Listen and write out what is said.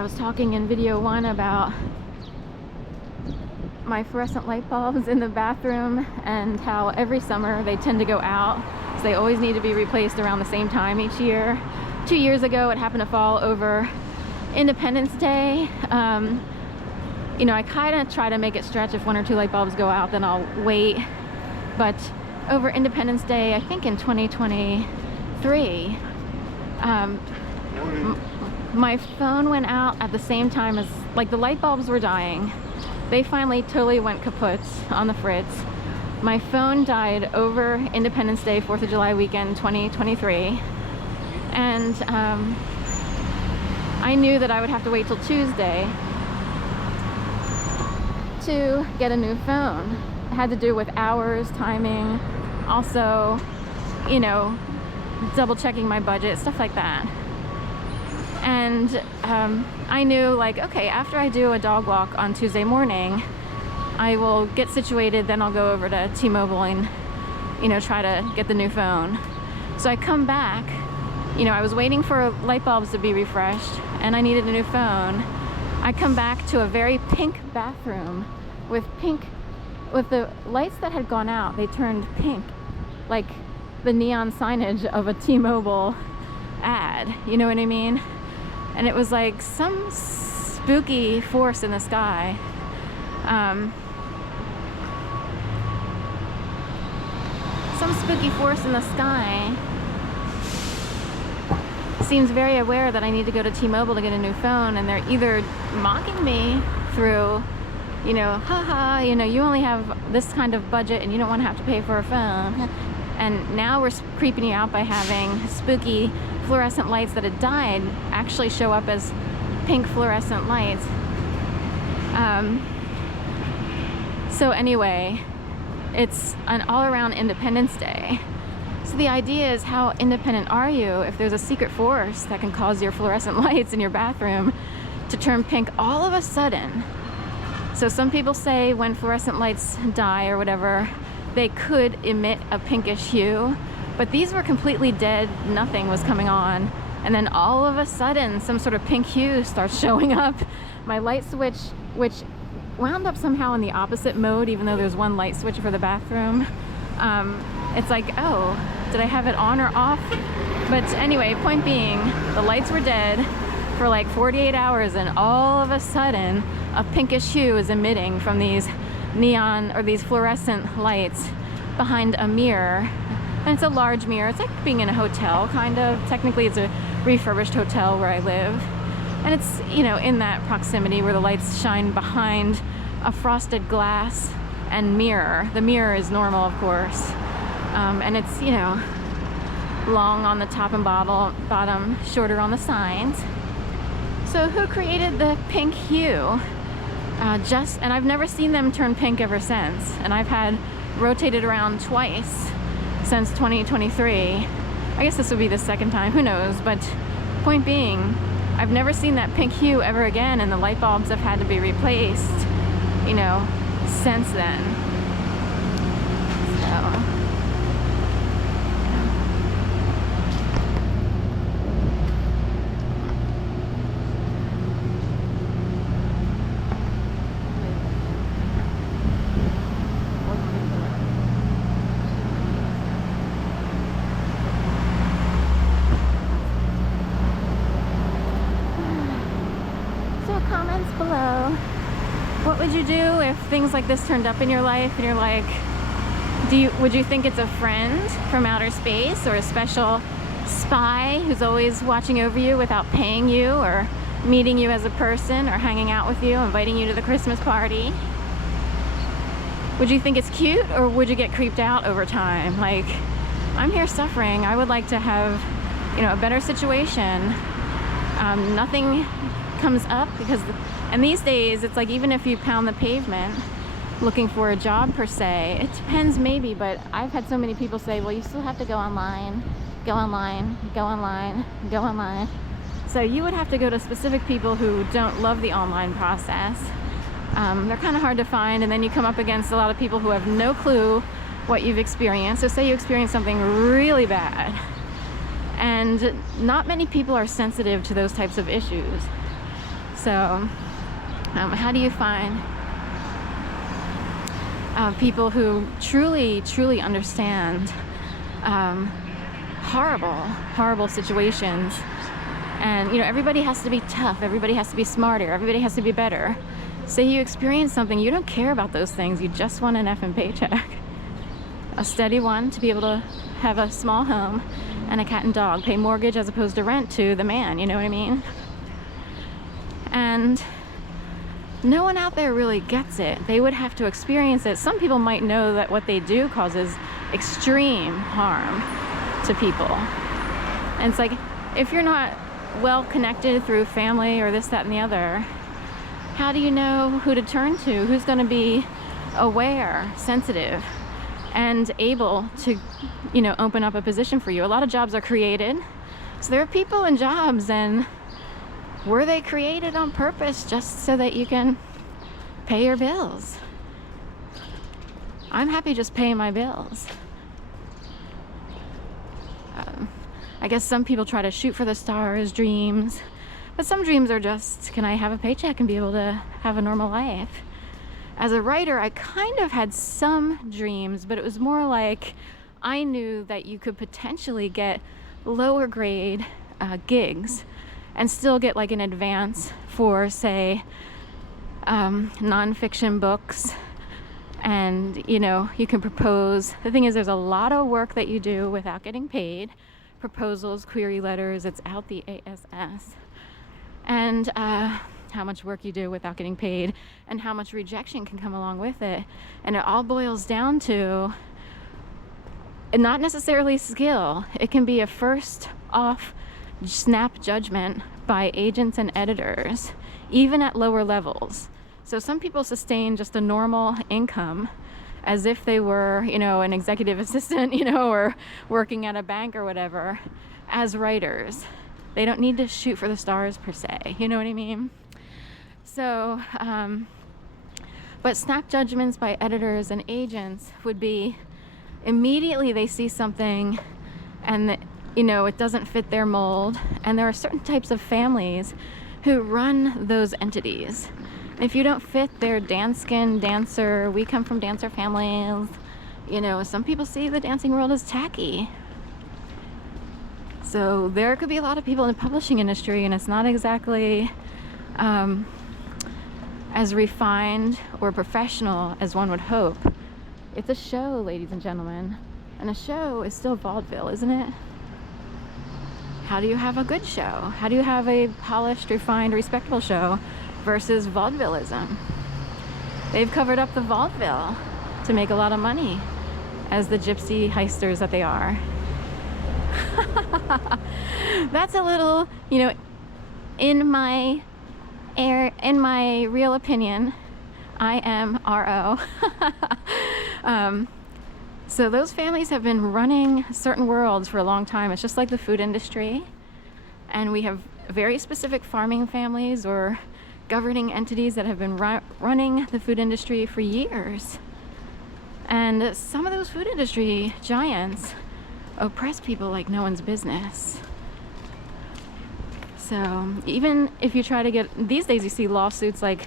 I was talking in video 1 about my fluorescent light bulbs in the bathroom and how every summer they tend to go out, so they always need to be replaced around the same time each year. 2 years ago it happened to fall over Independence Day. You know, I kind of try to make it stretch. If 1 or 2 light bulbs go out, then I'll wait. But over Independence Day, I think in 2023, my phone went out at the same time as, like, the light bulbs were dying. They finally totally went kaput on the fritz. My phone died over Independence Day, 4th of July weekend, 2023. And I knew that I would have to wait till Tuesday to get a new phone. It had to do with hours, timing, also, you know, double checking my budget, stuff like that. And I knew, like, okay, after I do a dog walk on Tuesday morning, I will get situated, then I'll go over to T-Mobile and, you know, try to get the new phone. So I come back, you know, I was waiting for light bulbs to be refreshed and I needed a new phone. I come back to a very pink bathroom with the lights that had gone out, they turned pink, like the neon signage of a T-Mobile ad, you know what I mean? And it was like some spooky force in the sky. Some spooky force in the sky seems very aware that I need to go to T-Mobile to get a new phone, and they're either mocking me through, you know, haha, you know, you only have this kind of budget and you don't want to have to pay for a phone. And now we're creeping you out by having spooky fluorescent lights that had died actually show up as pink fluorescent lights. So anyway, it's an all-around Independence Day. So the idea is, how independent are you if there's a secret force that can cause your fluorescent lights in your bathroom to turn pink all of a sudden? So some people say when fluorescent lights die or whatever, they could emit a pinkish hue, but these were completely dead, nothing was coming on, and then all of a sudden some sort of pink hue starts showing up. My light switch, which wound up somehow in the opposite mode, even though there's one light switch for the bathroom, it's like, oh, did I have it on or off? But anyway, point being, the lights were dead for like 48 hours, and all of a sudden a pinkish hue is emitting from these neon or these fluorescent lights behind a mirror. And it's a large mirror. It's like being in a hotel, kind of. Technically it's a refurbished hotel where I live, and it's, you know, in that proximity where the lights shine behind a frosted glass and mirror. The mirror is normal, of course, and it's, you know, long on the top and bottom, shorter on the sides. So who created the pink hue? And I've never seen them turn pink ever since, and I've had rotated around twice since 2023. I guess this would be the second time, who knows, but point being, I've never seen that pink hue ever again, and the light bulbs have had to be replaced, you know, since then. So comments below. What would you do if things like this turned up in your life and you're like, would you think it's a friend from outer space, or a special spy who's always watching over you without paying you, or meeting you as a person, or hanging out with you, inviting you to the Christmas party? Would you think it's cute, or would you get creeped out over time? Like, I'm here suffering. I would like to have, you know, a better situation. Nothing comes up and these days it's like, even if you pound the pavement looking for a job per se, it depends maybe, but I've had so many people say, well, you still have to go online, go online, go online, go online. So you would have to go to specific people who don't love the online process. They're kind of hard to find, and then you come up against a lot of people who have no clue what you've experienced. So say you experience something really bad, and not many people are sensitive to those types of issues. So how do you find people who truly understand horrible situations? And, you know, everybody has to be tough, everybody has to be smarter, everybody has to be better. Say you experience something, you don't care about those things, you just want an effing paycheck. A steady one to be able to have a small home and a cat and dog, pay mortgage as opposed to rent to the man, you know what I mean? And no one out there really gets it. They would have to experience it. Some people might know that what they do causes extreme harm to people. And it's like, if you're not well connected through family or this, that, and the other, how do you know who to turn to? Who's going to be aware, sensitive, and able to, you know, open up a position for you? A lot of jobs are created. So there are people in jobs, and were they created on purpose just so that you can pay your bills? I'm happy just paying my bills. I guess some people try to shoot for the stars, dreams, but some dreams are just, can I have a paycheck and be able to have a normal life? As a writer, I kind of had some dreams, but it was more like I knew that you could potentially get lower grade gigs and still get like an advance for, say, nonfiction books. And, you know, you can propose. The thing is, there's a lot of work that you do without getting paid. Proposals, query letters, it's out the ASS. And how much work you do without getting paid, and how much rejection can come along with it. And it all boils down to not necessarily skill. It can be a first off snap judgment by agents and editors, even at lower levels. So some people sustain just a normal income as if they were, you know, an executive assistant, you know, or working at a bank or whatever, as writers. They don't need to shoot for the stars per se, you know what I mean? So, but snap judgments by editors and agents would be immediately they see something and, you know, it doesn't fit their mold. And there are certain types of families who run those entities. If you don't fit their danskin, dancer, we come from dancer families, you know, some people see the dancing world as tacky. So there could be a lot of people in the publishing industry, and it's not exactly as refined or professional as one would hope. It's a show, ladies and gentlemen, and a show is still vaudeville, isn't it? How do you have a good show? How do you have a polished, refined, respectable show versus vaudevillism? They've covered up the vaudeville to make a lot of money as the gypsy heisters that they are. That's a little, you know, in my real opinion, I am RO. So those families have been running certain worlds for a long time. It's just like the food industry. And we have very specific farming families or governing entities that have been running the food industry for years. And some of those food industry giants oppress people like no one's business. So even if you try to get, these days you see lawsuits like